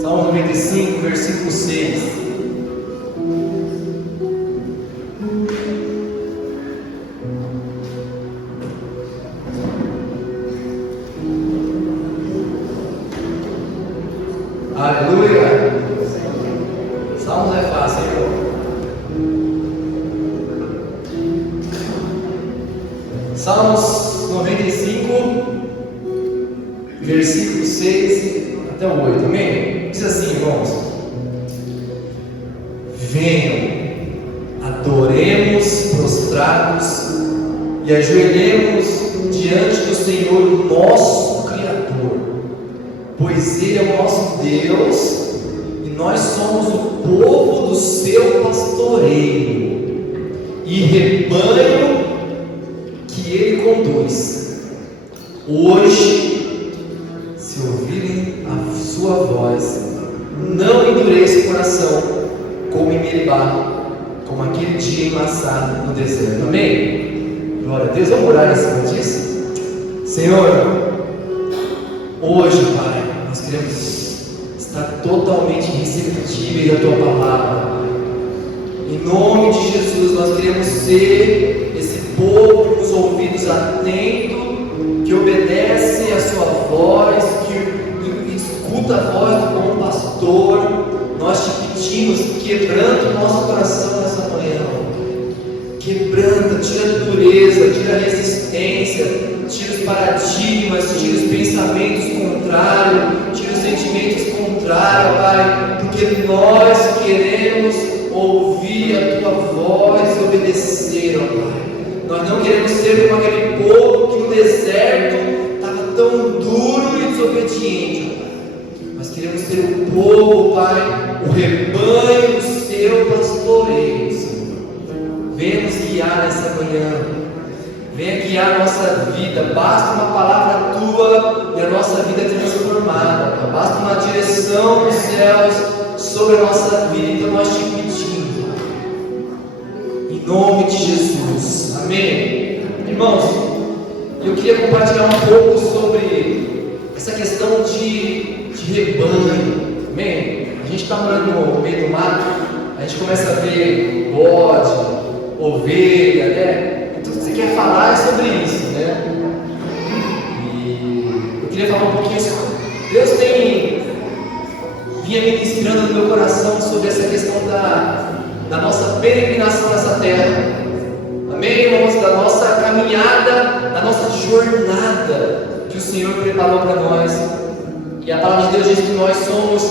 Salmo 95, versículo 6. Aleluia! Salmos é fácil, hein, irmão? Salmos 95, versículo 6 até o 8, amém? Diz assim, irmãos: venham, adoremos prostrados e ajoelhemos diante do Senhor, nosso Criador, pois Ele é o nosso Deus e nós somos o povo do seu pastoreio e rebanho que Ele conduz. Hoje, se ouvirem a sua voz, não endureça o coração como em Meribá, como aquele dia enlaçado no deserto. Amém? Glória a Deus. Vamos orar em cima disso? Senhor, hoje, Pai, nós queremos estar totalmente receptíveis à Tua palavra. Em nome de Jesus, nós queremos ser esse povo com os ouvidos atentos, que obedece a Sua voz, que escuta a voz do bom pastor. Nós te pedimos, quebranta o nosso coração nessa manhã. Quebranta, tira a dureza, tira a resistência, tira os paradigmas, tira os pensamentos contrários, tira os sentimentos contrários, Pai, porque nós queremos ouvir a Tua voz e obedecer, ó Pai. Nós não queremos ser como aquele povo que no deserto estava tão duro e desobediente, ó Pai. Nós queremos ser o povo, Pai, o rebanho do Seu pastoreio, Senhor. Venha nos guiar nessa manhã. Venha guiar a nossa vida. Basta uma palavra Tua e a nossa vida é transformada. Basta uma direção dos céus sobre a nossa vida. Então nós te pedimos, em nome de Jesus. Amém. Irmãos, eu queria compartilhar um pouco sobre essa questão de rebanho. Amém. A gente está morando no meio do mato. A gente começa a ver bode, ovelha, né? E tudo que você quer falar é sobre isso, né? E eu queria falar um pouquinho sobre... Deus vinha ministrando no meu coração sobre essa questão da nossa peregrinação nessa terra. Amém, irmãos? Da nossa caminhada, da nossa jornada que o Senhor preparou para nós. E a palavra de Deus diz que nós somos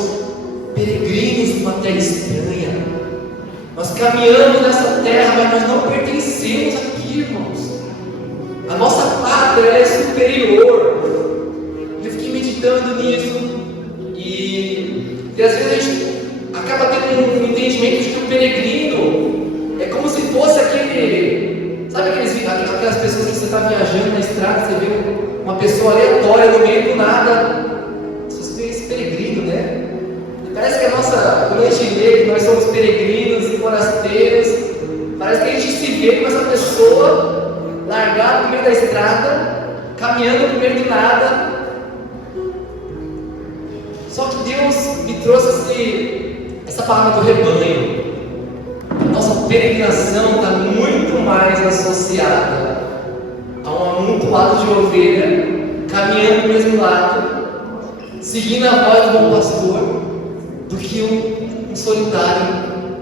peregrinos numa terra estranha. Nós caminhamos nessa terra, mas nós não pertencemos aqui, irmãos. A nossa pátria é superior. Eu fiquei meditando nisso. E às vezes a gente acaba tendo um entendimento de que o peregrino é como se fosse aquele... Sabe aquelas pessoas que você está viajando na estrada, você vê uma pessoa aleatória no meio do nada. Você vê esse peregrino, né? Parece que quando a gente vê que nós somos peregrinos e forasteiros, parece que a gente se vê com essa pessoa largada no meio da estrada, caminhando no meio do nada. Só que Deus me trouxe essa palavra do rebanho. A nossa peregrinação está muito mais associada a um amontoado de ovelha, caminhando no mesmo lado, seguindo a voz do bom pastor, do que um solitário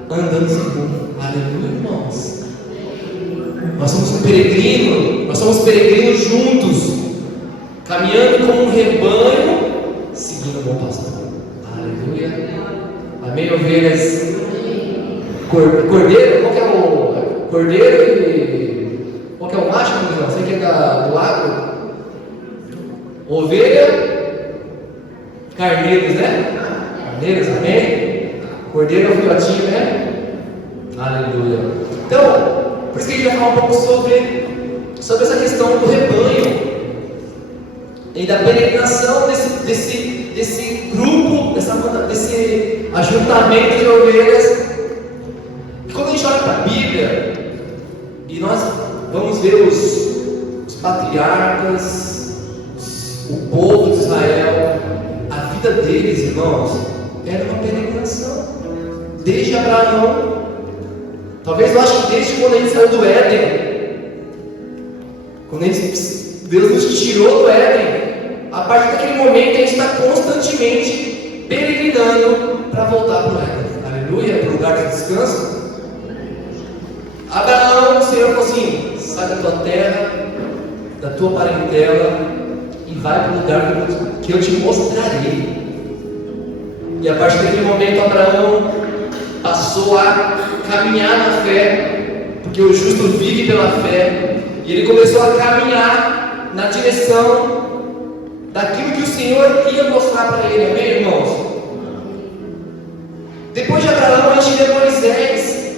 andando sem rumo. Aleluia, irmãos. Nós somos peregrinos juntos, caminhando como um rebanho, seguindo o bom pastor. Aleluia. Amém, ovelhas. Cordeiro, qual que é o cordeiro e qual que é o macho, não? Você que é do agro? Ovelha, carneiros, né? Carneiros, amém? Cordeiro é o filhotinho, né? Aleluia. Então, por isso que a gente vai falar um pouco sobre essa questão do rebanho e da peregrinação desse grupo, desse ajuntamento de ovelhas. E quando a gente olha para a Bíblia e nós vamos ver os patriarcas, o povo de Israel, a vida vida deles, irmãos, era uma peregrinação. Desde Abraão, talvez eu acho que desde quando a gente saiu do Éden, quando Deus nos tirou do Éden, a partir daquele momento a gente está constantemente peregrinando para voltar para o Éden. Aleluia, para o lugar de descanso. Abraão, o Senhor falou assim: sai da tua terra, da tua parentela e vai para o lugar que eu te mostrarei. E a partir daquele momento Abraão passou a caminhar na fé, porque o justo vive pela fé, e ele começou a caminhar na direção daquilo que o Senhor ia mostrar para ele. Amém, irmãos? Depois de Abraão, a gente vê Moisés,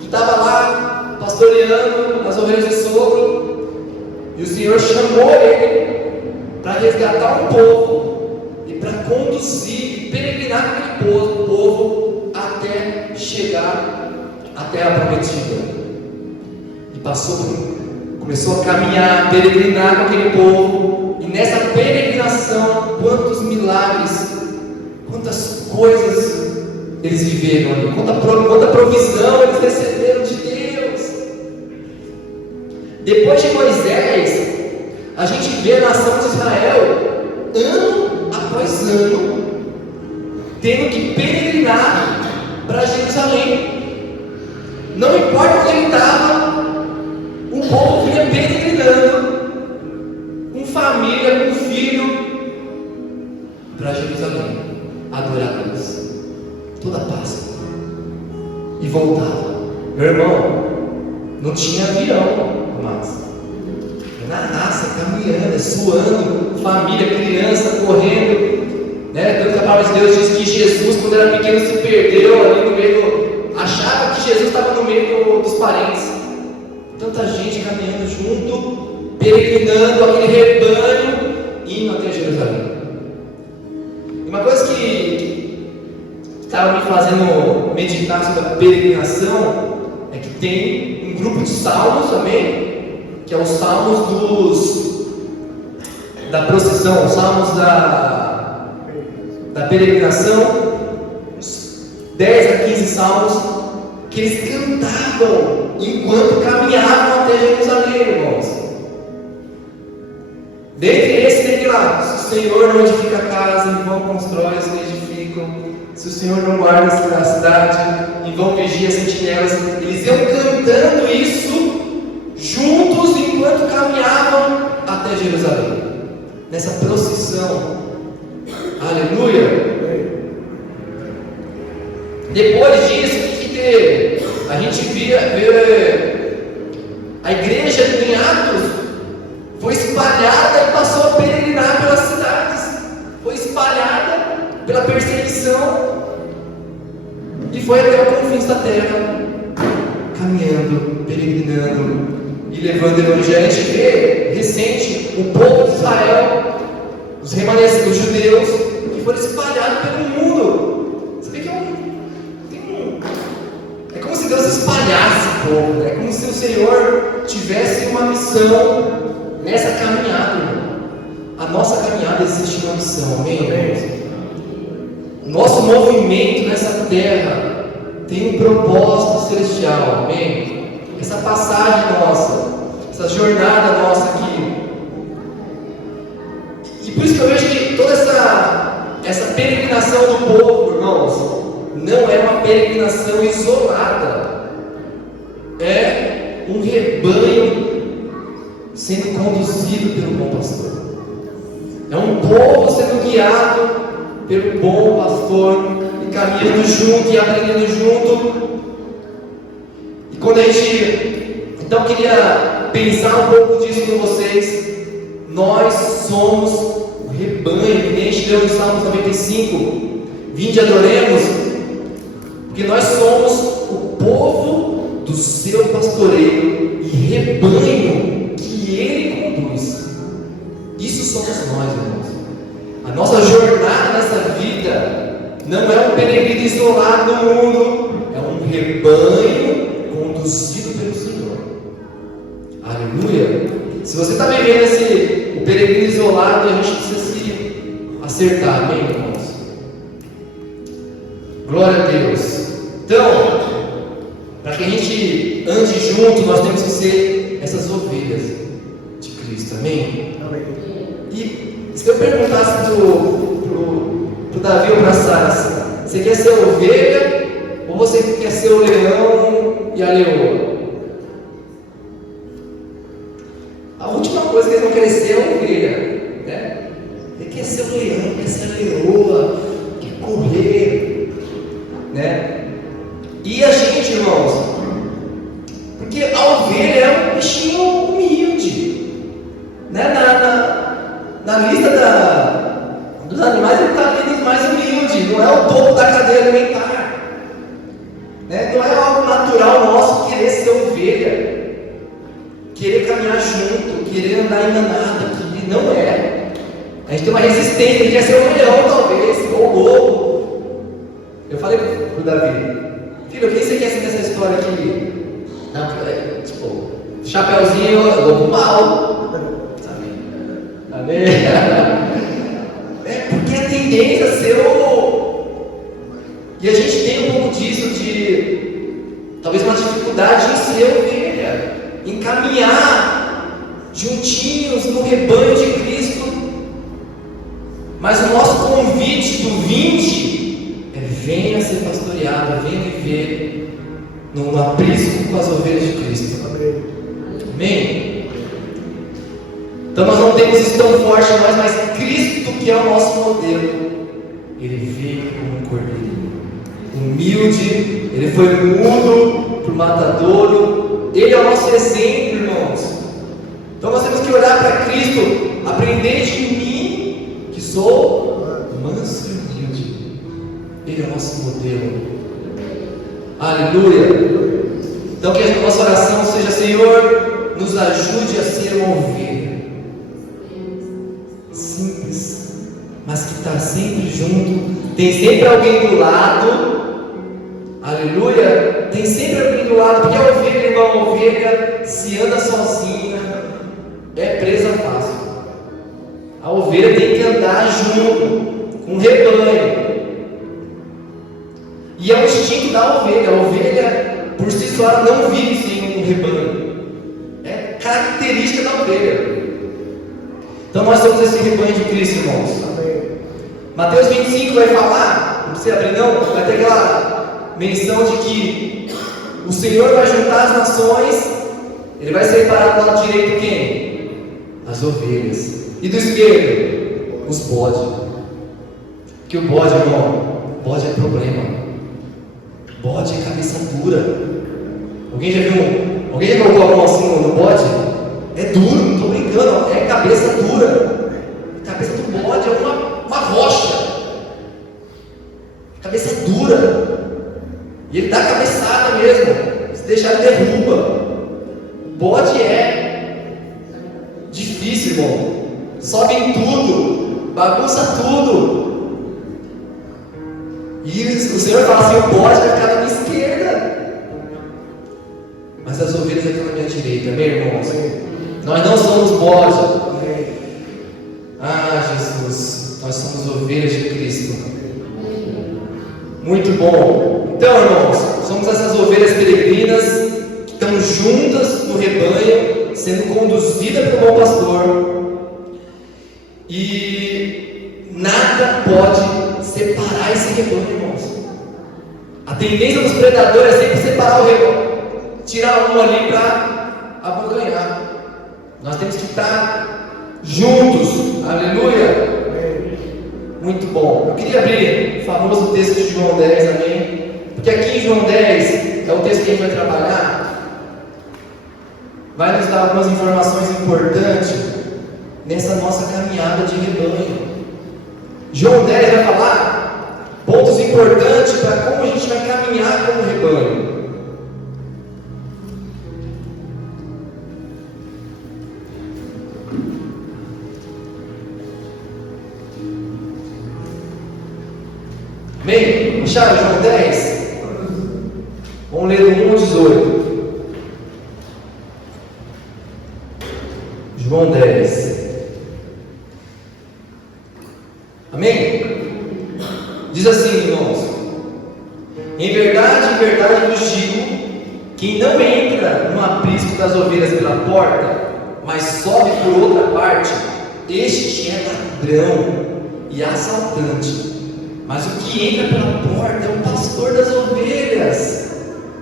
que estava lá pastoreando as ovelhas do sogro, e o Senhor chamou ele para resgatar um povo e para conduzir e peregrinar aquele povo até chegar à terra prometida. E começou a caminhar, peregrinar com aquele povo, e nessa peregrinação, quantos milagres, quantas coisas eles viveram ali, quanta provisão eles receberam de Deus. Depois de Moisés, a gente vê a nação de Israel, ano após ano, tendo que peregrinar para Jerusalém. Não importa onde ele estava, o povo vinha peregrinando, com família, com filho, para Jerusalém, adorar a Deus, toda Páscoa, e voltava. Meu irmão, não tinha avião, mas na raça, caminhando, suando, família, criança, correndo, né? Tanto que a palavra de Deus diz que Jesus, quando era pequeno, se perdeu ali no meio, achava que Jesus estava no meio dos parentes. Tanta gente caminhando junto, peregrinando, aquele rebanho, indo até Jerusalém. E uma coisa que estava me fazendo meditar sobre a peregrinação é que tem um grupo de salmos também, que é os salmos da procissão, os salmos da peregrinação, 10 a 15 salmos, que eles cantavam enquanto caminhavam até Jerusalém, irmãos. Dentre esses tem lá: se o Senhor não edifica a casa, em vão constrói os que edificam. Se o Senhor não guarda a cidade, em vão vigia as sentinelas. Eles iam cantando isso juntos enquanto caminhavam até Jerusalém, nessa procissão. Aleluia! Depois disso, a gente vê a igreja em Atos foi espalhada e passou a peregrinar pelas cidades, foi espalhada pela perseguição e foi até os confins da terra, caminhando, peregrinando e levando o evangelho. A gente vê recente o povo de Israel, os remanescentes, os judeus, que foram espalhados pelo mundo. Você vê que é como se Deus espalhasse o povo, né? É como se o Senhor tivesse uma missão nessa caminhada, irmão. A nossa caminhada existe uma missão, amém, irmãos? O nosso movimento nessa terra tem um propósito celestial, amém? Essa passagem nossa, essa jornada nossa aqui. E por isso que eu vejo que toda essa peregrinação do povo, irmãos, não é uma peregrinação isolada, é um rebanho sendo conduzido pelo bom pastor, é um povo sendo guiado pelo bom pastor e caminhando junto e aprendendo junto. E quando a gente então queria pensar um pouco disso com vocês, nós somos o rebanho, que nem a gente leu no Salmo 95, vinde adoremos, porque nós somos o povo do seu pastoreio e rebanho que ele conduz. Isso somos nós, irmãos. A nossa jornada nessa vida não é um peregrino isolado no mundo, é um rebanho conduzido pelo Senhor. Aleluia! Se você está vivendo o peregrino isolado, a gente precisa se acertar, amém, irmãos? Glória a Deus. Então, para que a gente ande junto, nós temos que ser essas ovelhas de Cristo, amém? Amém. E se eu perguntasse pro Davi ou para Sara, você quer ser ovelha ou você quer ser o leão e a leoa? A última coisa que eles vão querer ser é a ovelha, né? Ele quer ser o leão, quer ser a leoa, quer correr, né? E a gente, irmãos, porque a ovelha é um bichinho humilde, né? Na lista dos animais, ele está ali mais humilde, não é o topo da cadeia alimentar, né? Não é algo natural nosso querer ser ovelha, querer caminhar junto, querer andar em manada, que não é. A gente tem uma resistência, quer ser um leão talvez, ou um lobo. Eu falei pro Davi, filho, quem você quer ser nessa história aqui? Não, tipo, chapeuzinho, lobo mau. Amém? É porque a tendência a ser o. E a gente tem um pouco disso de talvez uma dificuldade em ser ovelha, em caminhar juntinhos no rebanho de Cristo. Mas o nosso convite do vinde é: venha ser pastoreado, venha viver num aprisco com as ovelhas de Cristo. Amém? Então nós não temos isso tão forte em nós, mas Cristo, que é o nosso modelo, Ele veio como um cordeiro, humilde, Ele foi mudo para o matadouro, Ele é o nosso exemplo, irmãos. Então nós temos que olhar para Cristo, aprender de mim, que sou manso e humilde. Ele é o nosso modelo. Aleluia! Então que a nossa oração seja: Senhor, nos ajude a ser uma ovelha simples, mas que está sempre junto, tem sempre alguém do lado. Aleluia! Tem sempre alguém do lado, porque a ovelha, irmão, a ovelha, se anda sozinha, é presa fácil. A ovelha tem que andar junto com o rebanho, e é o instinto da ovelha. A ovelha por si só ela não vive sem um rebanho, é característica da ovelha. Então nós somos esse rebanho de Cristo, irmãos. Amém. Mateus 25 vai falar, não precisa abrir não, vai ter aquela menção de que o Senhor vai juntar as nações, Ele vai separar do lado direito quem? As ovelhas. E do esquerdo? Os bodes. Que o bode, irmão, bode é problema. Bode é cabeça dura. Alguém já viu? Alguém já colocou a mão assim no bode? É duro, não estou brincando, é cabeça dura. A cabeça do bode é uma rocha. Cabeça dura. E ele dá cabeçada mesmo. Se deixar ele derruba. O bode é difícil, irmão. Sobe em tudo, bagunça tudo. E o Senhor fala assim: o bode vai ficar na minha esquerda, mas as ovelhas aqui na minha direita. Amém, irmãos? Nós não somos bode. Ah, Jesus, nós somos ovelhas de Cristo. Muito bom. Então, irmãos, somos essas ovelhas peregrinas que estão juntas no rebanho, sendo conduzidas pelo bom pastor. E nada pode separar esse rebanho, irmãos. A tendência dos predadores é sempre separar o rebanho, tirar um ali para abocanhar. Nós temos que estar juntos. Aleluia. Muito bom. Eu queria abrir o famoso texto de João 10, amém? Porque aqui em João 10 é o texto que a gente vai trabalhar. Vai nos dar algumas informações importantes nessa nossa caminhada de rebanho. João 10 vai falar pontos importantes para como a gente vai caminhar como rebanho. Amém? Acharam João 10? Vamos ler do 1 ao 18. João 10. Amém? Diz assim, irmãos: em verdade vos digo, quem não entra no aprisco das ovelhas pela porta, mas sobe por outra parte, este é ladrão e assaltante. Mas o que entra pela porta é o pastor das ovelhas.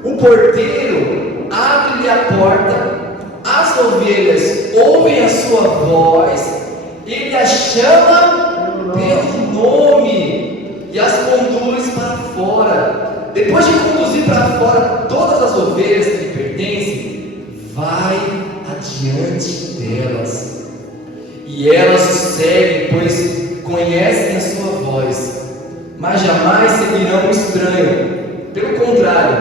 O porteiro abre-lhe a porta, as ovelhas ouvem a sua voz, ele as chama pelo nome e as conduz para fora. Depois de conduzir para fora todas as ovelhas que lhe pertencem, vai adiante delas, e elas o seguem, pois conhecem a sua voz, mas jamais seguirão o estranho. Pelo contrário,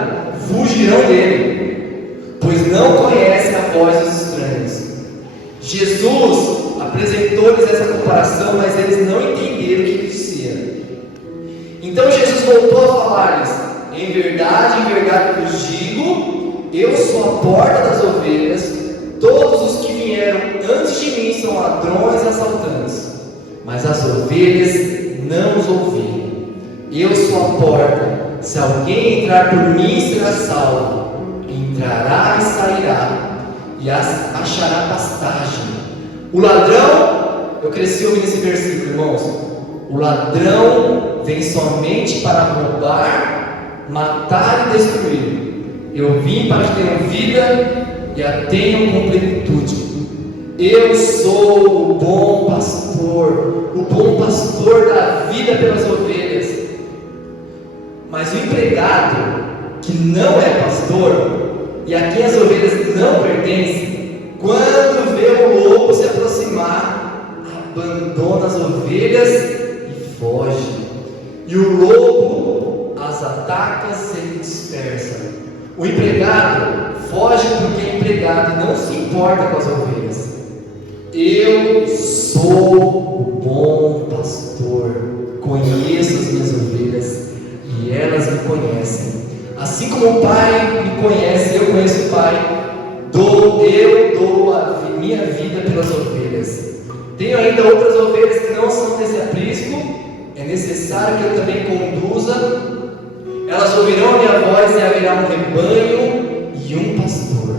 fugirão dele, pois não conhecem a voz dos estranhos. Jesus apresentou-lhes essa comparação, mas eles não entenderam o que ele dizia. Então Jesus voltou a falar-lhes: em verdade vos digo, eu sou a porta das ovelhas. Todos os que vieram antes de mim são ladrões e assaltantes, mas as ovelhas não os ouviram. Eu sou a porta. Se alguém entrar por mim, será salvo. Entrará e sairá, e achará pastagem. O ladrão, eu cresci ouvindo esse versículo, irmãos. O ladrão vem somente para roubar, matar e destruir. Eu vim para que tenham vida e a tenham com plenitude. Eu sou o bom pastor da vida pelas ovelhas. Mas o empregado que não é pastor e a quem as ovelhas não pertencem, quando vê o lobo se aproximar, abandona as ovelhas e foge. E o lobo as ataca sem dispersa. O empregado foge porque é empregado e não se importa com as ovelhas. Eu sou o bom pastor, conheço as minhas ovelhas e elas me conhecem. Assim como o Pai me conhece, eu conheço o Pai, eu dou a minha vida pelas ovelhas. Tenho ainda outras ovelhas que não são desse aprisco, é necessário que eu também conduza. Elas ouvirão a minha voz e haverá um rebanho e um pastor.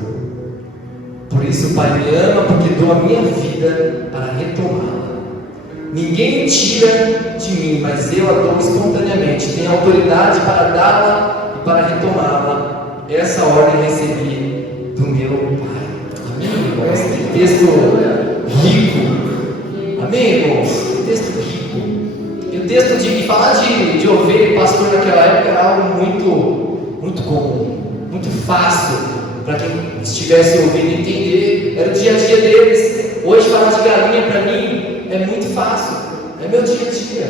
Por isso o Pai me ama, porque dou a minha vida para retomá-la. Ninguém tira de mim, mas eu a dou espontaneamente. Tenho autoridade para dá-la e para retomá-la. Essa ordem recebi do meu Pai. Amém, irmãos? Que texto rico. Amém, irmãos? Que texto rico. E o texto de falar de ovelha e pastor naquela época era algo muito comum, muito fácil para quem estivesse ouvindo entender. Era o dia a dia deles. Hoje falar de galinha para mim é muito fácil, é meu dia a dia.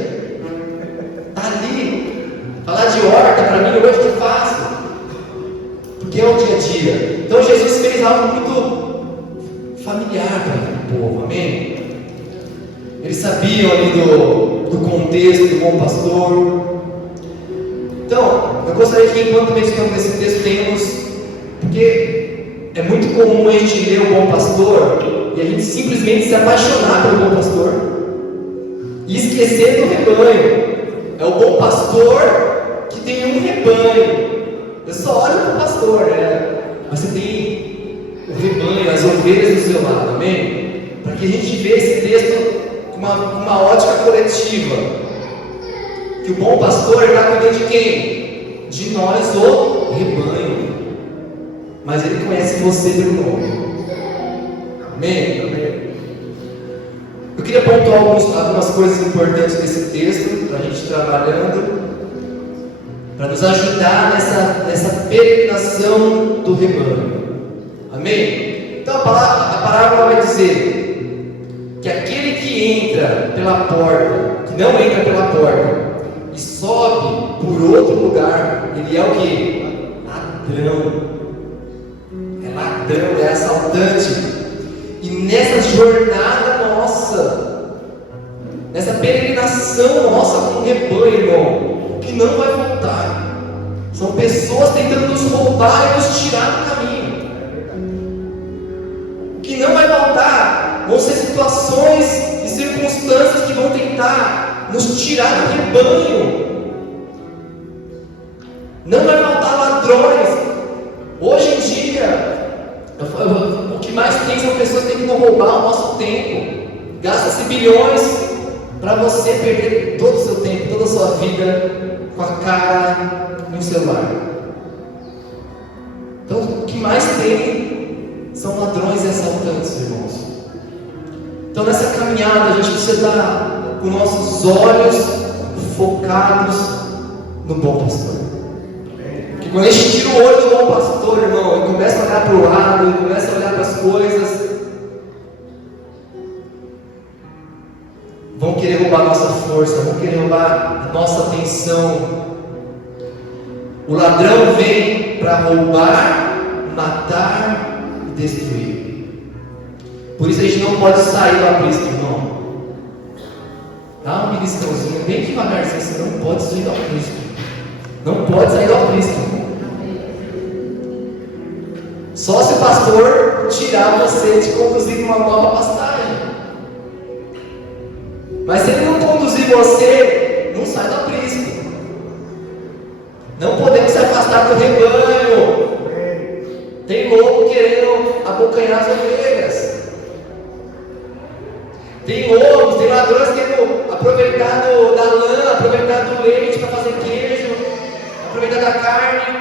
Está ali. Falar de horta para mim hoje é fácil, porque é o dia a dia. Então Jesus fez algo muito familiar para aquele povo, amém? Eles sabiam ali do contexto do bom pastor. Então, eu gostaria que enquanto meditamos nesse texto tenhamos, porque é muito comum a gente ler o bom pastor e a gente simplesmente se apaixonar pelo bom pastor e esquecer do rebanho. É o bom pastor que tem um rebanho. Eu só olho para o pastor, né? Mas você tem o rebanho, as ovelhas do seu lado, amém? Para que a gente veja esse texto com uma ótica coletiva. Que o bom pastor está cuidando de quem? De nós, o rebanho. Mas ele conhece você pelo nome. Amém? Amém. Eu queria pontuar algumas coisas importantes desse texto, para a gente ir trabalhando, para nos ajudar nessa peregrinação do rebanho. Amém? Então a parábola vai dizer que aquele que entra pela porta, que não entra pela porta, e sobe por outro lugar, ele é o que? Ladrão. É ladrão, é assaltante. E nessa jornada nossa, nessa peregrinação nossa com o rebanho, irmão, que não vai voltar, são pessoas tentando nos roubar e nos tirar do caminho. O que não vai voltar vão ser situações e circunstâncias que vão tentar nos tirar do rebanho. Não vai faltar ladrões. Hoje em dia, o que mais tem são pessoas que tentam roubar o nosso tempo. Gasta-se bilhões para você perder todo o seu tempo, toda a sua vida com a cara no celular. Então, o que mais tem são ladrões e assaltantes, irmãos. Então, nessa caminhada, a gente precisa estar com nossos olhos focados no bom pastor. Porque quando a gente tira o olho do bom pastor, irmão, e começa a olhar para o lado, e começa a olhar para as coisas, vão querer roubar a nossa força, vão querer roubar a nossa atenção. O ladrão vem para roubar, matar e destruir. Por isso a gente não pode sair do aprisco, irmão. Dá um beliscãozinho bem devagarzinho, você não pode sair do aprisco. Não pode sair do aprisco. Só se o pastor tirar você e te conduzir para uma nova pastagem. Mas se ele não conduzir você, não sai do aprisco. Não podemos se afastar do rebanho. Tem lobo querendo abocanhar as ovelhas. Tem lobos, tem ladrões querendo aproveitar da lã, aproveitar do leite para fazer queijo, aproveitar da carne.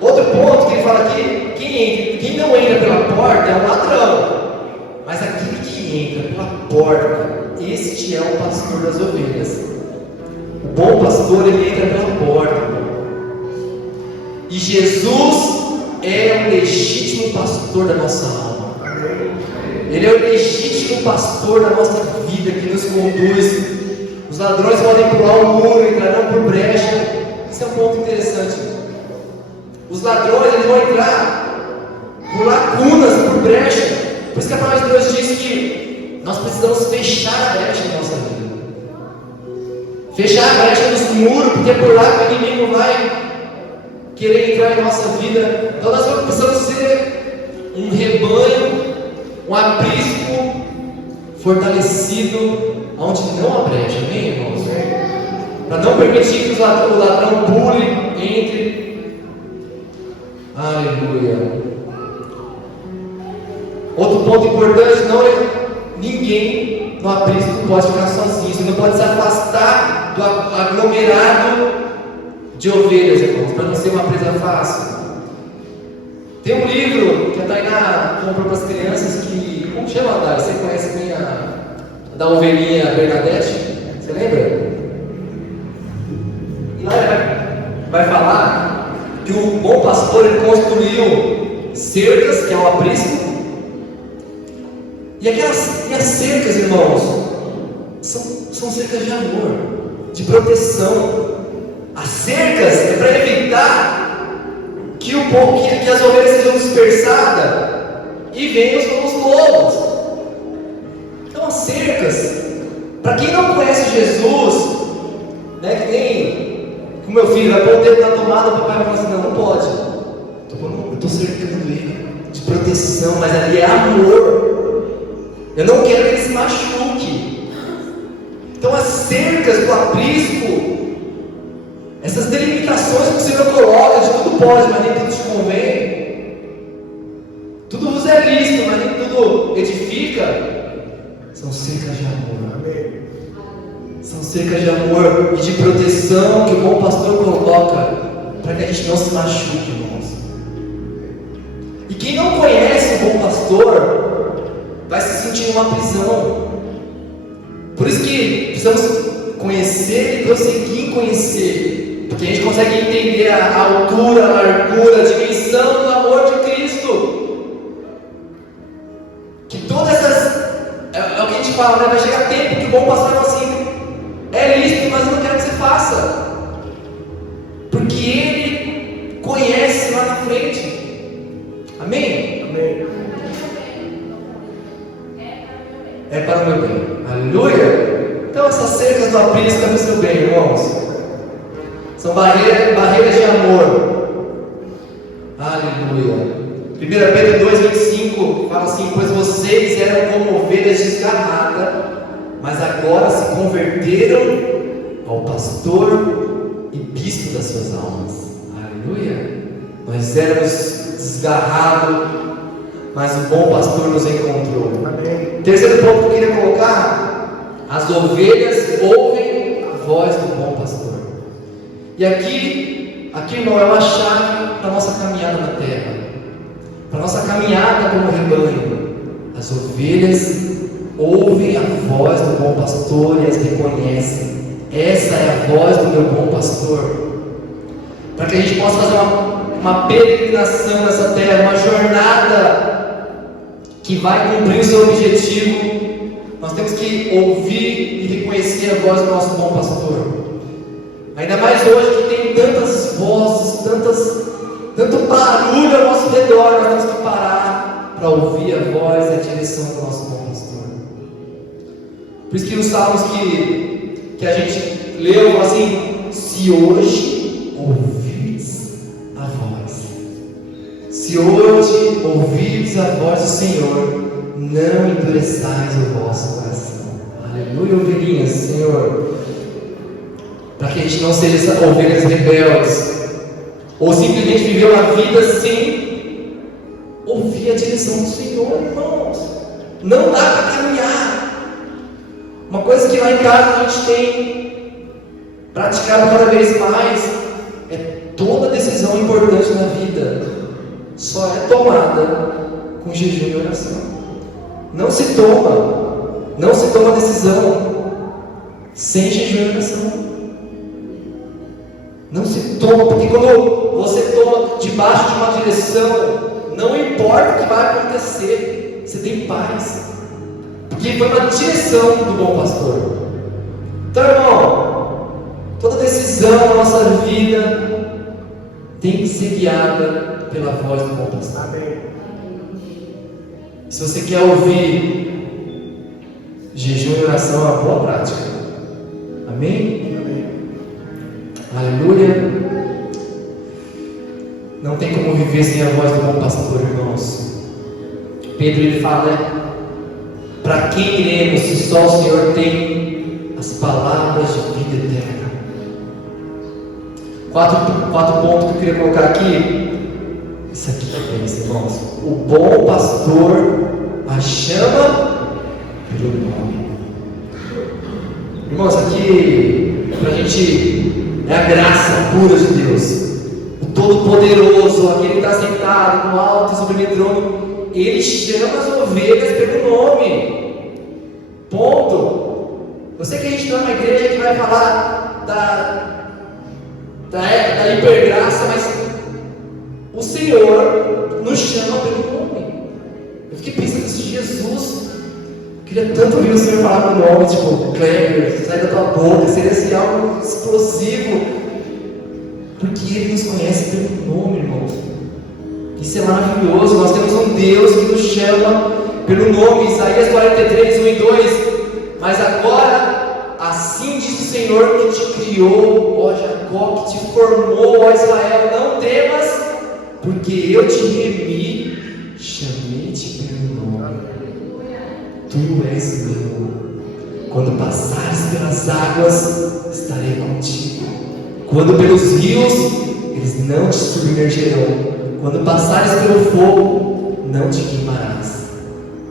Outro ponto que ele fala aqui: quem não entra pela porta é um ladrão. Mas aquele que entra pela porta, este é o pastor das ovelhas. O bom pastor, ele entra pela porta. E Jesus é o legítimo pastor da nossa alma. Ele é o legítimo pastor da nossa vida, que nos conduz. Os ladrões podem pular o muro, entrarão por brecha. Esse é um ponto interessante. Os ladrões, eles vão entrar por lacunas, por brecha. Por isso que a palavra de Deus diz que nós precisamos fechar a brecha na nossa vida. Fechar a brecha dos muros, porque é por lá que o inimigo vai querer entrar em nossa vida. Então nós precisamos ser um rebanho, um aprisco fortalecido, onde não há brecha, amém, irmãos? Para não permitir que o ladrão pule, entre. Aleluia. Outro ponto importante: ninguém no aprisco pode ficar sozinho. Você não pode se afastar do aglomerado de ovelhas, irmãos, para não ser uma presa fácil. Tem um livro que a Tainá comprou para as crianças que... Como chama, Dai? Você conhece bem a da ovelhinha Bernadette? Você lembra? E lá vai falar que o bom pastor, ele construiu cercas, que é o aprisco. E as cercas, irmãos, são cercas de amor, de proteção. As cercas é para evitar que as ovelhas sejam dispersadas e venham os lobos. Então as cercas, para quem não conhece Jesus, né, que nem o meu filho vai pôr o dedo na tomada, o papai vai falar assim: não pode. Eu estou cercando ele de proteção, mas ali é amor. Eu não quero que ele se machuque. Então as cercas do aprisco, essas delimitações que o Senhor coloca, de tudo pode, mas nem tudo te convém. Tudo vos é lícito, mas nem tudo edifica. São cercas de amor. Amém. São cercas de amor e de proteção que o bom pastor coloca para que a gente não se machuque, irmãos. E quem não conhece o bom pastor vai se sentir em uma prisão. Por isso que precisamos conhecer e prosseguir em conhecer, porque a gente consegue entender a altura, a largura, a dimensão do amor de Cristo. Que todas essas, é o que a gente fala, né? Vai chegar tempo que o bom pastor fala assim: é lícito, mas eu não quero que você faça, porque Ele conhece lá na frente. Amém? Amém. É para o meu bem. Aleluia! Então essas cercas do aprisco é para o seu bem, irmãos. São barreiras de amor. Aleluia! 1 Pedro 2,25 fala assim: pois vocês eram como ovelhas desgarradas, mas agora se converteram ao pastor e bispo das suas almas. Aleluia! Nós éramos desgarrados, mas o bom pastor nos encontrou. Amém. Terceiro ponto que eu queria colocar: as ovelhas ouvem a voz do bom pastor. E aqui, irmão, é uma chave para a nossa caminhada na terra, para a nossa caminhada como rebanho. As ovelhas ouvem a voz do bom pastor e as reconhecem. Essa é a voz do meu bom pastor. Para que a gente possa fazer uma peregrinação nessa terra, uma jornada que vai cumprir o seu objetivo, nós temos que ouvir e reconhecer a voz do nosso bom pastor. Ainda mais hoje que tem tantas vozes, tanto barulho ao nosso redor, nós temos que parar para ouvir a voz e a direção do nosso bom pastor. Por isso que os salmos que a gente leu, assim: se hoje ouvirdes a voz, se hoje ouvirdes a voz do Senhor, não endureçais o vosso coração. Aleluia, ovelhinhas, Senhor. Para que a gente não seja ovelhas rebeldes, ou simplesmente viver uma vida sem ouvir a direção do Senhor, irmãos. Não dá para caminhar. Uma coisa que lá em casa a gente tem praticado cada vez mais é: toda decisão importante na vida só é tomada com jejum e oração. Não se toma decisão sem jejum e oração. Não se toma, porque quando você toma debaixo de uma direção, não importa o que vai acontecer, você tem paz, porque foi uma direção do bom pastor. Então, irmão, toda decisão na nossa vida tem que ser guiada pela voz do bom pastor. Amém. Se você quer ouvir, jejum e oração é uma boa prática. Amém? Aleluia. Não tem como viver sem a voz do bom pastor, irmãos. Pedro, ele fala: para quem iremos se só o Senhor tem as palavras de vida eterna? Quatro pontos que eu queria colocar aqui. Isso aqui é bênção, irmãos. O bom pastor a chama pelo nome. Irmãos, aqui para a gente é a graça pura de Deus, o Todo-Poderoso, aquele que está sentado no alto e sublime trono. Ele chama as ovelhas pelo nome. Ponto. Eu sei que a gente está numa igreja que vai falar da hipergraça, mas o Senhor nos chama pelo nome. Eu fiquei pensando se Jesus, queria tanto ouvir o Senhor falar meu nome, tipo, Kleber, sai da tua boca, seria assim algo explosivo, porque Ele nos conhece pelo nome, irmãos. Isso é maravilhoso. Nós temos um Deus que nos chama pelo nome. Isaías 43, 1 e 2: mas agora, assim diz o Senhor que te criou, ó Jacó, que te formou, ó Israel, não temas, porque eu te remi, chamei-te pelo nome. Tu és meu. Quando passares pelas águas, estarei contigo. Quando pelos rios, eles não te submergerão. Quando passares pelo fogo, não te queimarás,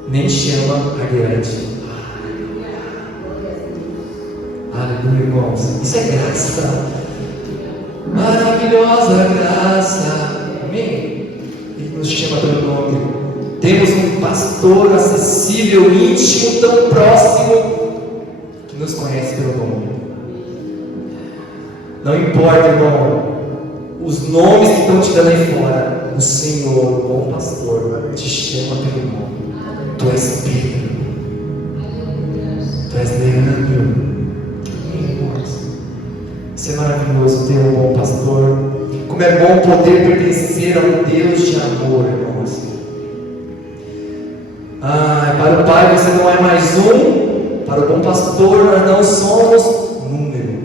nem chama arderá em ti. Aleluia, irmãos. Isso é graça. Maravilhosa graça. Amém? Ele nos chama pelo nome. Temos um pastor acessível, íntimo, tão próximo, que nos conhece pelo nome. Não importa, irmão, os nomes que estão te dando aí fora, o Senhor, o bom pastor, te chama pelo nome. Tu és Pedro, tu és Leandro. Isso é maravilhoso, ter um bom pastor. Como é bom poder pertencer a um Deus de amor, irmãos. Para o Pai você não é mais um, para o bom pastor nós não somos número,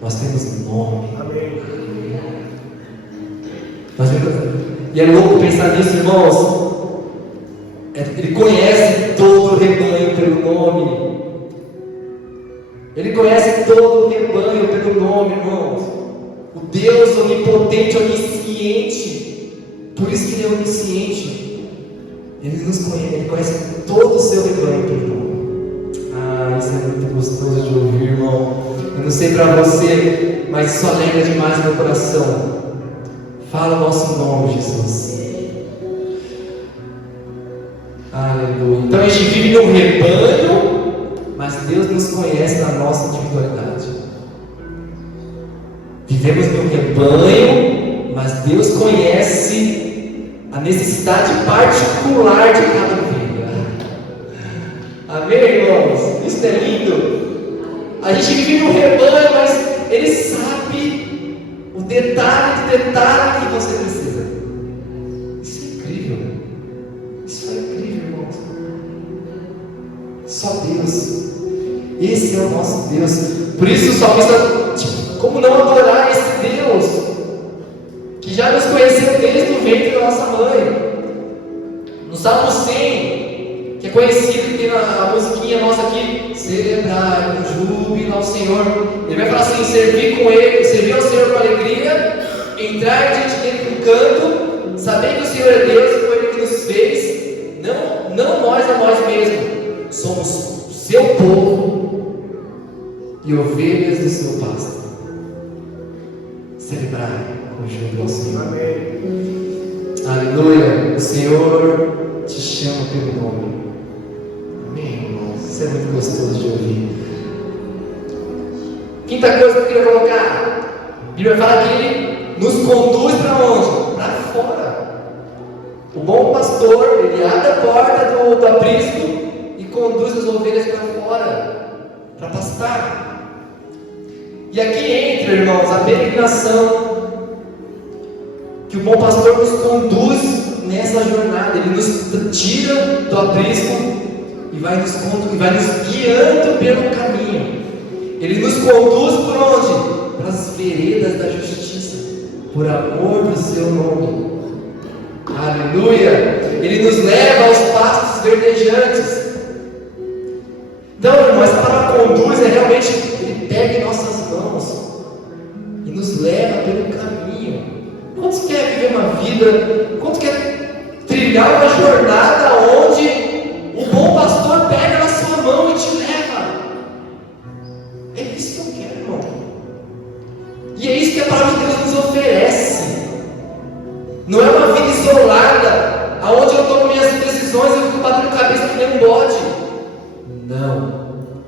nós temos nome. Amém. E é louco pensar nisso, irmãos. Ele conhece todo o rebanho pelo nome. Ele conhece todo o rebanho pelo nome, irmãos. O Deus onipotente, onisciente. Por isso que Ele é onisciente. Ele nos conhece, Ele conhece todo o seu rebanho pelo nome. Isso é muito gostoso de ouvir, irmão. Eu não sei para você, mas isso alegra demais meu coração. Fala o nosso nome, Jesus. Aleluia. Então a gente vive num rebanho, mas Deus nos conhece na nossa individualidade. Vivemos num rebanho, mas Deus conhece a necessidade particular de cada ovelha. Amém, irmãos? Isso é lindo. A gente vive num rebanho, mas Ele sabe o detalhe do detalhe que você precisa. Isso é incrível. Isso é incrível, irmãos. Só Deus. Esse é o nosso Deus. Por isso o salmista, como não adorar esse Deus que já nos conheceu desde o ventre da nossa mãe? No Salmo 100, que é conhecido, que tem a musiquinha nossa aqui, celebrar com júbilo ao Senhor. Ele vai falar assim: servir com Ele, servir ao Senhor com alegria, entrar diante dele com canto, saber que o Senhor é Deus e foi Ele que nos fez, não nós a nós mesmos, somos seu povo e ovelhas do seu pasto. Celebrar com júbilo ao Senhor. Amém. Aleluia. O Senhor te chama pelo nome. Amém, irmãos. Isso é muito gostoso de ouvir. Quinta coisa que eu queria colocar: a Bíblia fala que Ele nos conduz para onde? Para fora. O bom pastor, ele abre a porta do aprisco e conduz as ovelhas para fora, para pastar. E aqui entra, irmãos, a peregrinação, que o bom pastor nos conduz nessa jornada. Ele nos tira do aprisco e vai nos guiando pelo caminho. Ele nos conduz por onde? Para as veredas da justiça, por amor do seu nome. Aleluia! Ele nos leva aos pastos verdejantes. Então, irmão, essa palavra conduz é realmente, Ele pega em nossas mãos e nos leva pelo caminho. Quantos quer viver uma vida? Quantos quer trilhar uma jornada onde o bom pastor pega na sua mão e te leva? É isso que eu quero, irmão. E é isso que a palavra de Deus nos oferece. Não é uma vida isolada, aonde eu tomo minhas decisões e eu fico batendo cabeça que nem um bode. Não.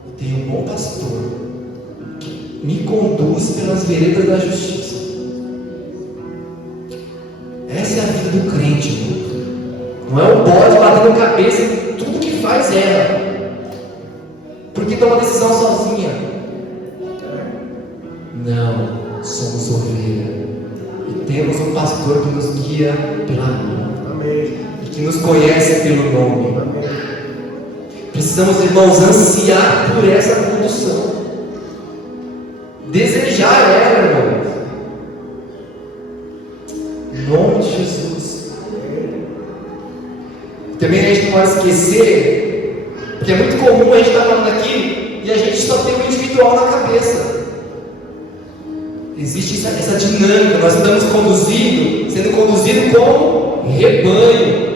Eu tenho um bom pastor que me conduz pelas veredas da justiça. Essa é a vida do crente, irmão. Não é um bode batendo cabeça e tudo que faz erra, porque toma decisão sozinha. Não, somos ovelha e temos um pastor que nos guia pela mão. Amém. E que nos conhece pelo nome. Amém. Precisamos, irmãos, ansiar por essa condução, desejar ela, irmãos, em nome de Jesus. Também a gente não pode esquecer, porque é muito comum a gente estar falando aqui e a gente só tem o individual na cabeça. Existe essa dinâmica, nós estamos sendo conduzidos como rebanho.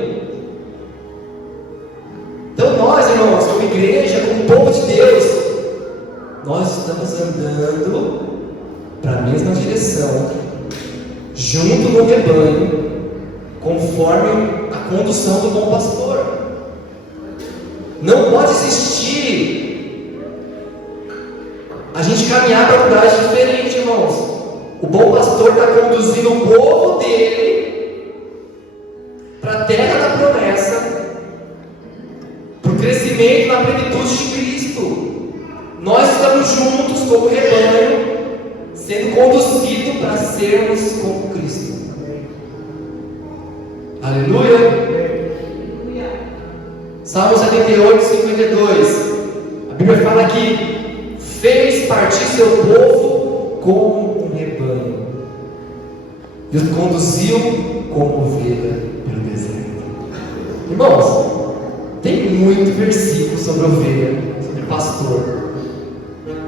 Então nós, irmãos, como igreja, como povo de Deus, nós estamos andando para a mesma direção, junto no rebanho, conforme a condução do bom pastor. Não pode existir a gente caminhar para lugares diferentes, irmãos. O bom pastor está conduzindo o povo dele para a terra da promessa, para o crescimento na plenitude de Cristo. Nós estamos juntos como rebanho, sendo conduzidos para sermos como Cristo. Aleluia! Salmo 78, 52. A Bíblia fala que fez partir seu povo como um rebanho. Deus conduziu como ovelha pelo deserto. Irmãos, tem muito versículo sobre ovelha, sobre pastor,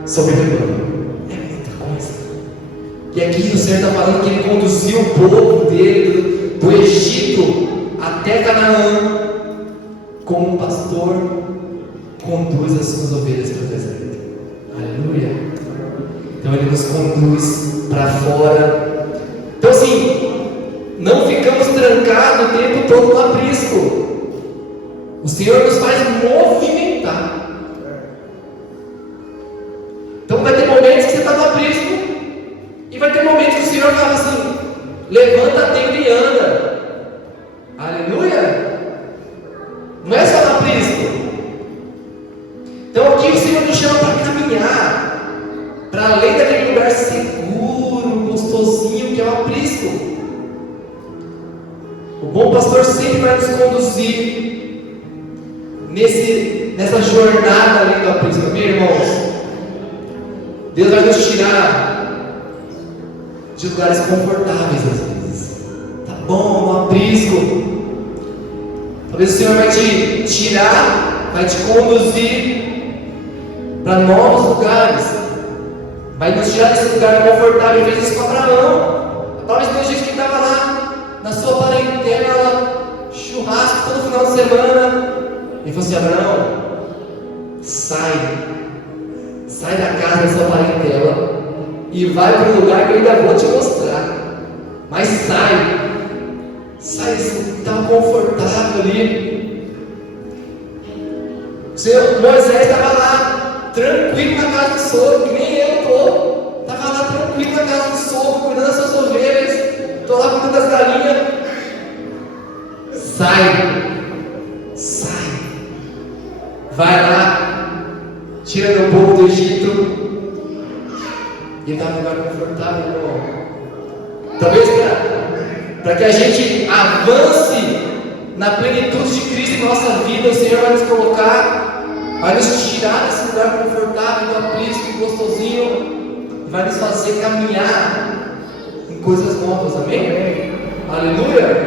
sobre rebanho. É muita coisa. E aqui o Senhor está falando que Ele conduziu o povo dele do Egito até Canaã, como um pastor conduz as suas ovelhas para o deserto. Aleluia. Então Ele nos conduz para fora. Então assim, não ficamos trancados o tempo todo no aprisco. O Senhor nos faz movimentar. Então vai ter momentos que você está no aprisco, e vai ter momentos que o Senhor fala assim: levanta a tenda e anda. Aleluia. Não é só no aprisco. Então aqui o Senhor nos chama para caminhar para além daquele lugar seguro, gostosinho que é o aprisco. O bom pastor sempre vai nos conduzir nessa jornada além do aprisco, meus irmãos. Deus vai nos tirar de lugares confortáveis às vezes. Tá bom, no aprisco. Talvez o Senhor vai te tirar, vai te conduzir para novos lugares. Vai nos tirar desse lugar confortável. Ele fez isso com Abraão. A palavra de Deus diz que ele estava lá na sua parentela, churrasco todo final de semana. Ele falou assim: Abraão, sai da casa da sua parentela e vai para um lugar que eu ainda vou te mostrar. Mas sai, estava confortável ali. Moisés estava lá, tranquilo na casa do sogro, que nem eu estou. Estava lá tranquilo na casa do sogro, cuidando das suas ovelhas. Estou lá cuidando das galinhas. Sai, vai lá, tira meu povo do Egito. E está num lugar confortável, irmão. Talvez para que a gente avance na plenitude de Cristo em nossa vida, o Senhor vai nos colocar, vai nos tirar desse lugar confortável, do aprisco, gostosinho, e vai nos fazer caminhar em coisas novas, amém? Aleluia!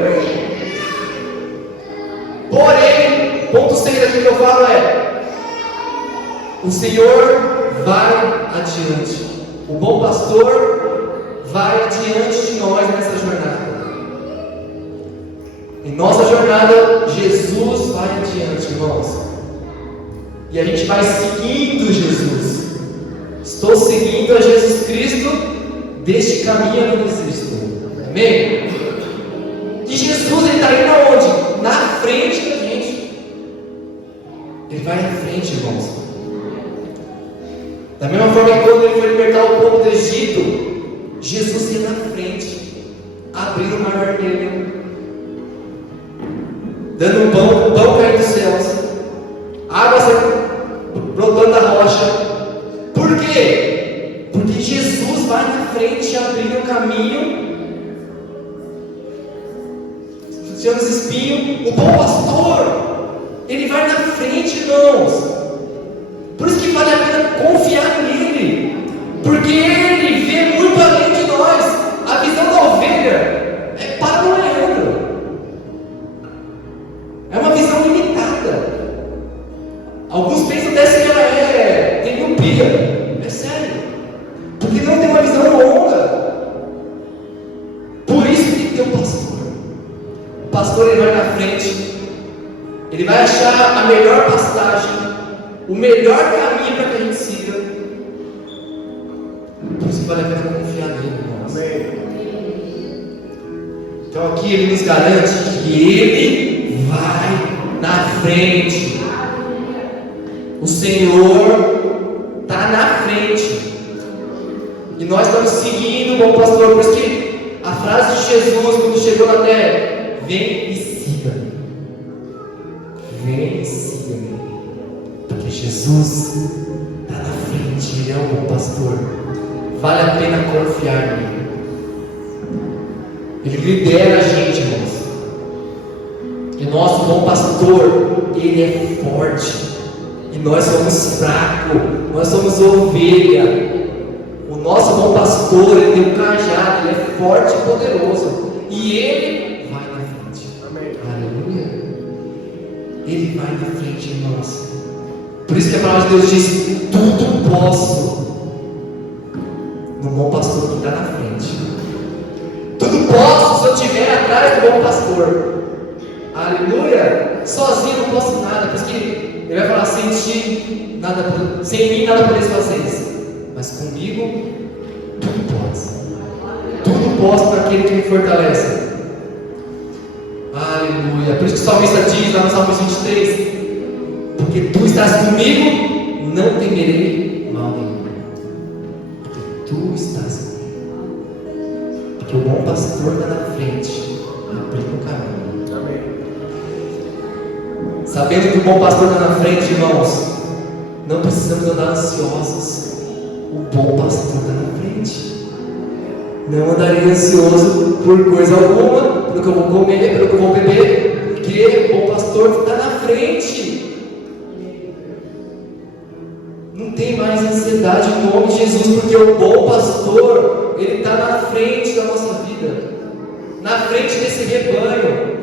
Porém, ponto 6 aqui que eu falo é: o Senhor vai adiante. O bom pastor vai adiante de nós nessa jornada. Em nossa jornada, Jesus vai adiante, irmãos. E a gente vai seguindo Jesus. Estou seguindo a Jesus Cristo deste caminho que vocês estão. Amém? E Jesus, Ele está indo aonde? Na frente da gente. Ele vai na frente, irmãos. Da mesma forma que quando Ele foi libertar o povo do Egito, Jesus ia na frente, abrindo o mar vermelho, dando pão caindo dos céus, água brotando da rocha. Por quê? Porque Jesus vai na frente, abrindo o caminho, tirando os espinhos. O bom pastor, ele vai na frente, irmãos. Por isso que vale a pena confiar nele, porque ele vê muito além de nós. A visão da ovelha é paranoiando, é uma visão limitada. Alguns pensam até que ela tem miopia. É sério, porque não tem uma visão longa. Por isso que tem que ter um pastor. O pastor, ele vai na frente, ele vai achar a melhor pastagem, o melhor caminho para que a gente siga. Por isso que vale a pena confiar nele, irmãos. Amém. Então aqui ele nos garante que ele vai na frente. O Senhor está na frente. E nós estamos seguindo o bom pastor. Por isso que a frase de Jesus, quando chegou na terra: vem e siga-me. Vem e siga-me. Porque Jesus está na frente, Ele é o bom pastor. Vale a pena confiar nele. Ele lidera a gente, irmãos. E nosso bom pastor, ele é forte. E nós somos fracos, nós somos ovelha. O nosso bom pastor, ele tem um cajado, ele é forte e poderoso. E ele Ele vai na frente, irmãos. Por isso que a palavra de Deus diz: tudo posso no bom pastor que está na frente. Tudo posso se eu estiver atrás do bom pastor. Aleluia! Sozinho eu não posso nada, por isso que ele vai falar: sem mim nada podeis fazer. Mas comigo tudo posso. Tudo posso para aquele que me fortalece. Aleluia! Por isso que o salmista diz lá no Salmo 23: porque tu estás comigo, não temerei mal nenhum. Porque tu estás comigo. Porque o bom pastor está na frente, abrindo o caminho. Amém. Sabendo que o bom pastor está na frente, irmãos, não precisamos andar ansiosos. O bom pastor está na frente. Não andarei ansioso por coisa alguma, pelo que eu vou comer, pelo que eu vou beber, porque o bom pastor está na frente. Não tem mais ansiedade em nome de Jesus, porque o bom pastor, ele está na frente da nossa vida, na frente desse rebanho.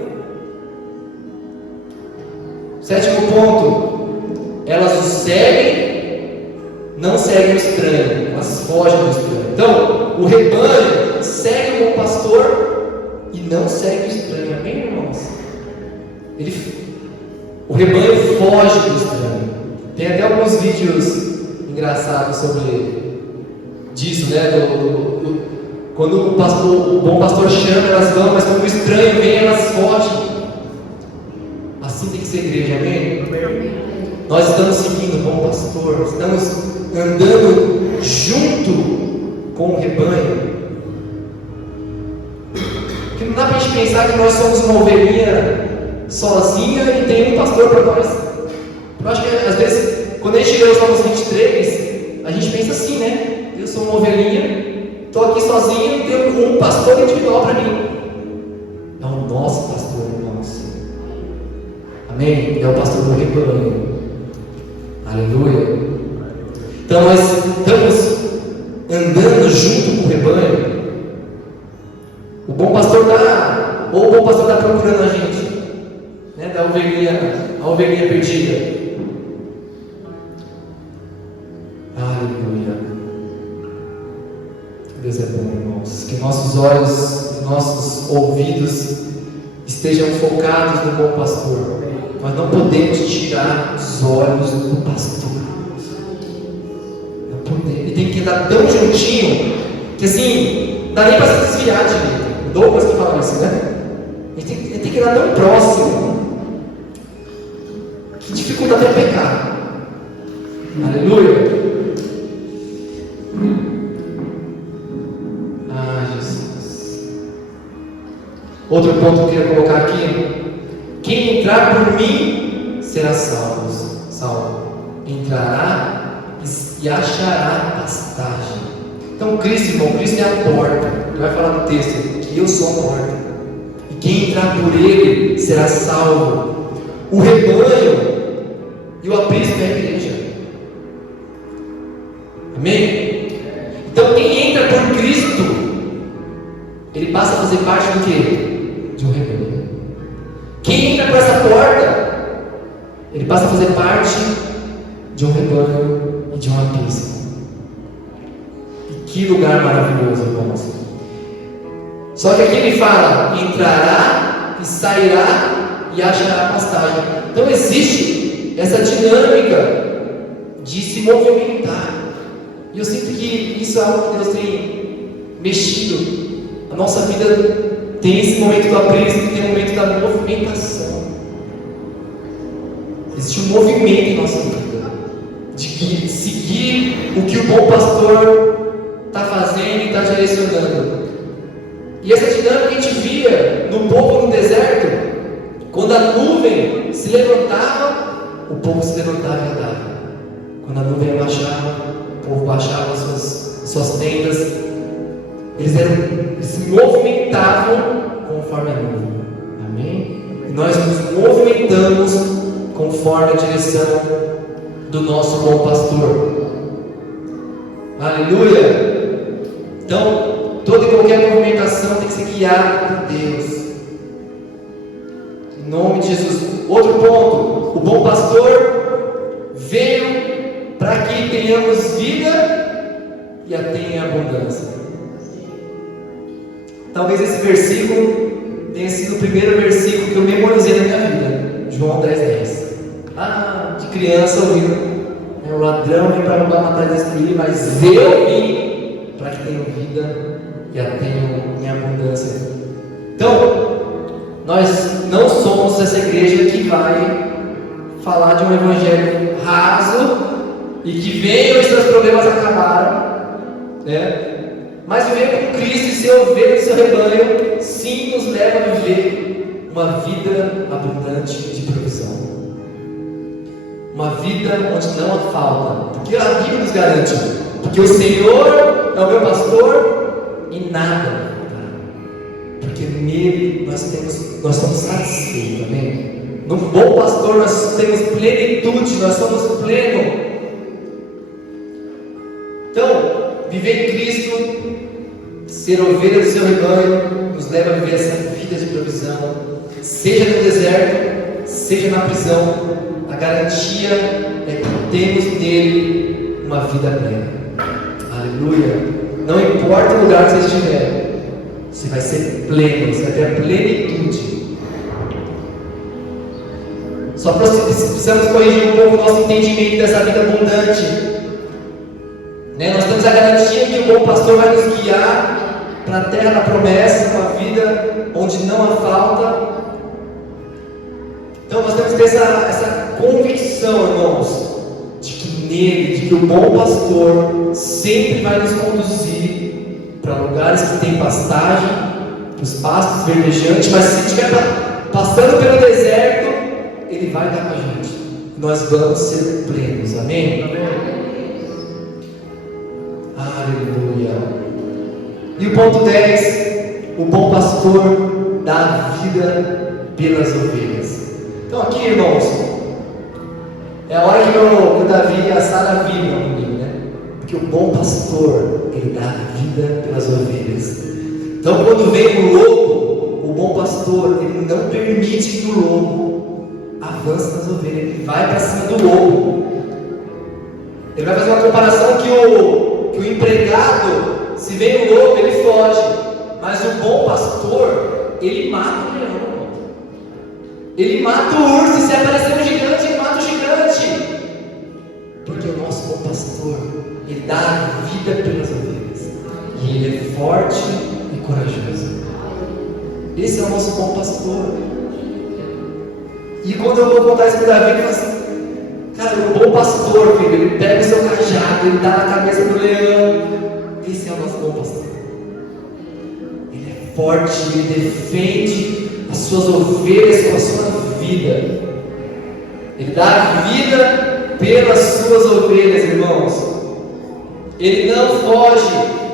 Sétimo ponto: elas o seguem, não seguem o estranho, elas fogem do estranho. Então, o rebanho segue o bom pastor e não segue o estranho. Amém, irmãos? O rebanho foge do estranho. Tem até alguns vídeos engraçados sobre disso, né? Quando o bom pastor chama, elas vão, mas quando o estranho vem, elas fogem. Assim tem que ser igreja, amém? Nós estamos seguindo o bom pastor, estamos andando junto com o rebanho. Porque não dá para a gente pensar que nós somos uma ovelhinha sozinha e tem um pastor para nós. Eu acho que às vezes, quando a gente lê os Salmos 23, a gente pensa assim, né? Eu sou uma ovelhinha, estou aqui sozinho e tenho um pastor individual para mim. É o nosso pastor, irmãos. Amém? É o pastor do rebanho. Aleluia. Então nós estamos andando junto com o rebanho. O bom pastor está, ou o bom pastor está procurando a gente, né? A ovelhinha perdida. Aleluia. Deus é bom, irmãos. Que nossos olhos, nossos ouvidos estejam focados no bom pastor. Nós não podemos tirar os olhos do pastor. Não podemos. Ele tem que andar tão juntinho que assim, não dá nem para se desviar direito. O Douglas que fala isso, né? Ele tem que andar tão próximo que dificulta até pecar. Aleluia. Jesus. Outro ponto que eu queria colocar aqui: quem entrar por mim será salvo. Entrará e achará pastagem. Então Cristo, irmão, Cristo é a porta. Ele vai falar no texto que eu sou a porta. E quem entrar por ele será salvo. O rebanho e o aprisco é a igreja. Amém? Então quem entra por Cristo, ele passa a fazer parte do quê? De um rebanho. Quem entra por essa porta, ele passa a fazer parte de um rebanho e de um aprisco. E que lugar maravilhoso, irmãos. Só que aqui ele fala: entrará e sairá e achará pastagem. Então existe essa dinâmica de se movimentar. E eu sinto que isso é algo que Deus tem mexido. A nossa vida tem esse momento do aprisco e tem o momento da movimentação. Existe um movimento em nossa vida de seguir o que o bom pastor está fazendo e está direcionando. E essa dinâmica a gente via no povo no deserto. Quando a nuvem se levantava, o povo se levantava e andava. Quando a nuvem abaixava, o povo baixava suas tendas. Eles se movimentavam conforme a nuvem. Amém? E nós nos movimentamos conforme a direção do nosso bom pastor. Aleluia! Então, toda e qualquer movimentação tem que ser guiada por Deus. Em nome de Jesus. Outro ponto: o bom pastor veio para que tenhamos vida e a tenha em abundância. Talvez esse versículo tenha sido o primeiro versículo que eu memorizei na minha vida. João 10:10. De criança ouvindo: o ladrão vem para roubar, matar e destruir, mas eu vim para que tenham vida e a tenham em abundância. Então, nós não somos essa igreja que vai falar de um evangelho raso e que venham os seus problemas acabaram, né? Mas viver com Cristo e ser ovelha do seu rebanho, sim, nos leva a viver uma vida abundante de provisão. Uma vida onde não há falta, porque a Bíblia nos garante, porque o Senhor é o meu pastor e nada, porque nele nós somos satisfeitos, amém? No bom pastor nós temos plenitude, nós somos plenos. Então, viver em Cristo, ser ovelha do seu rebanho, nos leva a viver essa vida de provisão, seja no deserto, seja na prisão. A garantia é que temos nele uma vida plena. Aleluia! Não importa o lugar que você estiver, você vai ser pleno, você vai ter a plenitude. Só precisamos corrigir um pouco o nosso entendimento dessa vida abundante, né? Nós temos a garantia que o bom pastor vai nos guiar para a terra da promessa, uma vida onde não há falta. Então nós temos que ter essa convicção, irmãos, de que nele, de que o bom pastor sempre vai nos conduzir para lugares que tem pastagem, para os pastos verdejantes, mas se estiver passando pelo deserto, ele vai dar com a gente. Nós vamos ser plenos, amém? Amém. Aleluia. E o ponto 10, o bom pastor dá a vida pelas ovelhas. Então aqui, irmãos, é a hora que o Davi e a Sara viram comigo, né? Porque o bom pastor, ele dá a vida pelas ovelhas. Então quando vem o lobo, o bom pastor, ele não permite que o lobo avance nas ovelhas, ele vai para cima do lobo. Ele vai fazer uma comparação que o empregado, se vem o lobo, ele foge, mas o bom pastor, ele mata o leão. Ele mata o urso, e se aparecer um gigante, ele mata o gigante. Porque o nosso bom pastor, ele dá a vida pelas ovelhas. E ele é forte e corajoso. Esse é o nosso bom pastor. E quando eu vou contar isso para o Davi, eu falo assim: cara, o bom pastor, filho, ele pega o seu cajado, ele dá na cabeça do leão. Esse é o nosso bom pastor. Ele é forte, ele defende as suas ovelhas com a sua vida. Ele dá a vida pelas suas ovelhas, irmãos. Ele não foge,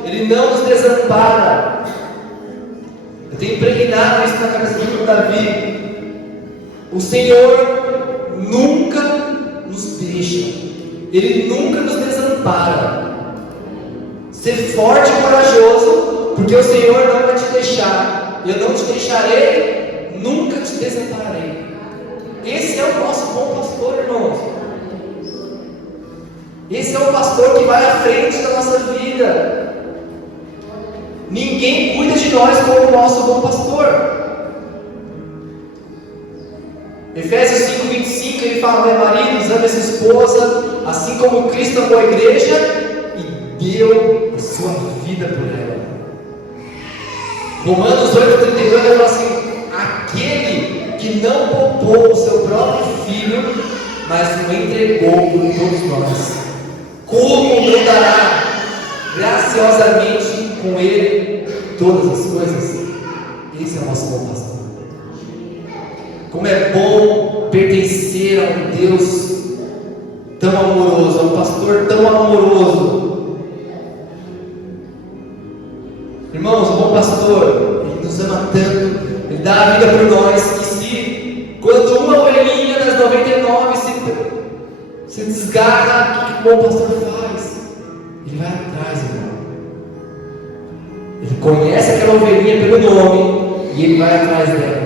ele não nos desampara. Eu tenho impregnado isso na cabeça do Davi. O Senhor nunca nos deixa, ele nunca nos desampara. Ser forte e corajoso, porque o Senhor não vai te deixar. Eu não te deixarei, nunca te desampararei. Esse é o nosso bom pastor, irmãos. Esse é o pastor que vai à frente da nossa vida. Ninguém cuida de nós como o nosso bom pastor. Efésios 5:25, ele fala: maridos, ame a sua esposa, assim como Cristo amou a igreja e deu a sua vida por ela. Romanos 8:32, ele fala assim: aquele que não poupou o seu próprio filho, mas o entregou por todos nós, como não dará graciosamente com ele todas as coisas? Esse é o nosso bom pastor. Como é bom pertencer a um Deus tão amoroso, a um pastor tão amoroso. Irmãos, o bom pastor, ele nos ama tanto, ele dá a vida por nós, que se quando uma ovelhinha das 99 se desgarra, o que o bom pastor faz? Ele vai atrás, irmão. Ele conhece aquela ovelhinha pelo nome e ele vai atrás dela.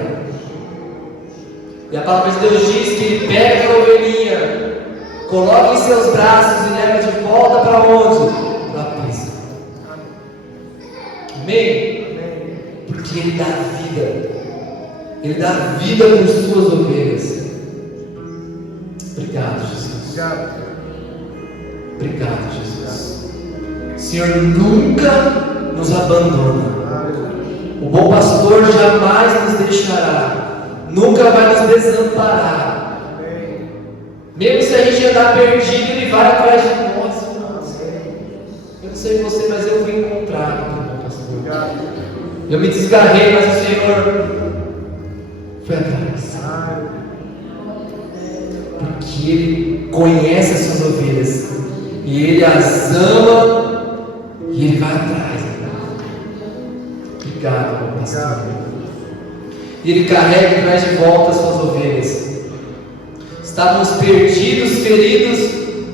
E a palavra de Deus diz que Ele pega aquela ovelhinha, coloca em seus braços e leva de volta para onde? Para a presa. Amém? Porque Ele dá vida. Ele dá vida por suas ovelhas. Obrigado, Jesus. Obrigado, Jesus. O Senhor nunca nos abandona. O bom pastor jamais nos deixará. Nunca vai nos desamparar. Mesmo se a gente andar perdido, Ele vai atrás de nós. Eu não sei você, mas eu fui encontrado com o bom pastor. Eu me desgarrei, mas o Senhor foi atrás. Porque Ele conhece as suas ovelhas. E Ele as ama. E Ele vai atrás. Obrigado, bom pastor. E Ele carrega e traz de volta as suas ovelhas. Estávamos perdidos, feridos,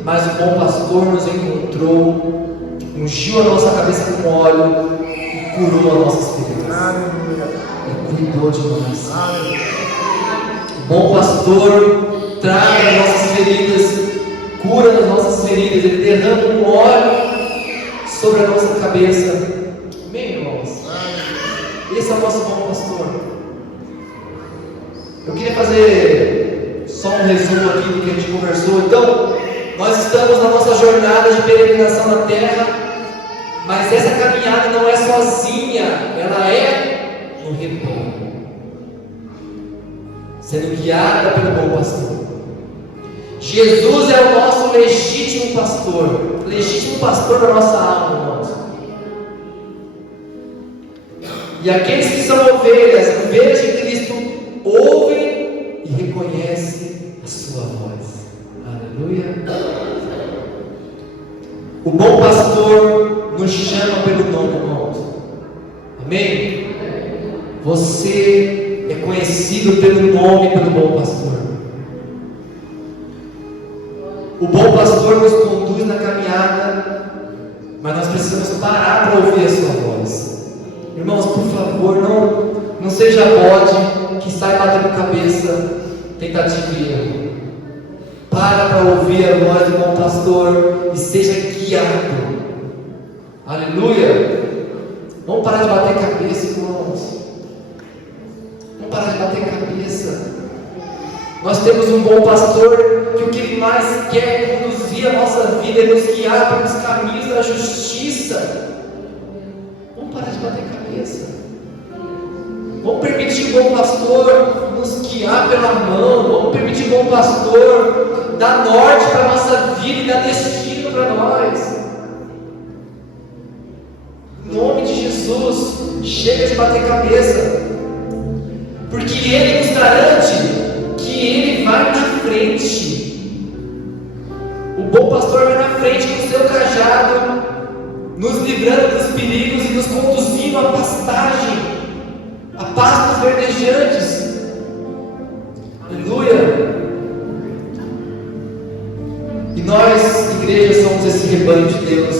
mas o bom pastor nos encontrou, ungiu a nossa cabeça com óleo e curou as nossas feridas. E cuidou de nós. O bom pastor trata as nossas feridas, cura as nossas feridas, Ele derrama um óleo sobre a nossa cabeça. Amém, irmãos? Esse é o nosso bom pastor. Eu queria fazer só um resumo aqui do que a gente conversou. Então, nós estamos na nossa jornada de peregrinação na terra, mas essa caminhada não é sozinha, ela é no rebanho, sendo guiada pelo bom pastor. Jesus é o nosso legítimo pastor da nossa alma, irmãos. E aqueles que são ovelhas de Cristo, ouvem e reconhecem a sua voz. Aleluia. O bom pastor nos chama pelo nome, irmãos. Amém? Você é conhecido pelo nome, pelo bom pastor. O bom pastor nos conduz na caminhada, mas nós precisamos parar para ouvir a sua voz. Irmãos, por favor, não seja bode que sai batendo cabeça, tentativa e erro. Para ouvir a voz do bom pastor e seja guiado. Aleluia. Vamos parar de bater cabeça, irmãos. Vamos parar de bater cabeça. Nós temos um bom pastor que o que ele mais quer é conduzir a nossa vida e nos guiar pelos caminhos da justiça. Vamos parar de bater cabeça. Vamos permitir o bom pastor nos guiar pela mão. Vamos permitir o bom pastor dar norte para a nossa vida e dar destino para nós. Em nome de Jesus, chega de bater cabeça. Porque Ele nos garante que Ele vai na frente. O bom pastor vai na frente com o seu cajado, nos livrando dos perigos e nos conduzindo à pastagem, a pastos verdejantes. Aleluia. E nós, igreja, somos esse rebanho de Deus.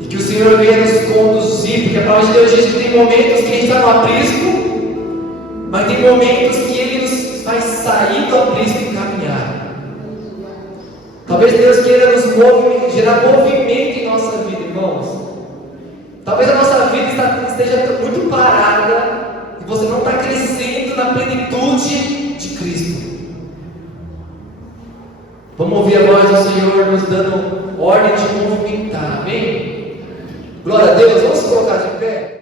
E que o Senhor venha nos conduzir, porque a palavra de Deus diz que tem momentos que a gente está no aprisco, mas tem momentos que Ele nos faz sair do aprisco e caminhar. Talvez Deus queira nos gerar movimento em nossa vida, irmãos. Talvez a nossa vida esteja muito parada e você não está crescendo na plenitude de Cristo. Vamos ouvir a voz do Senhor nos dando ordem de movimentar, amém? Glória a Deus, vamos se colocar de pé.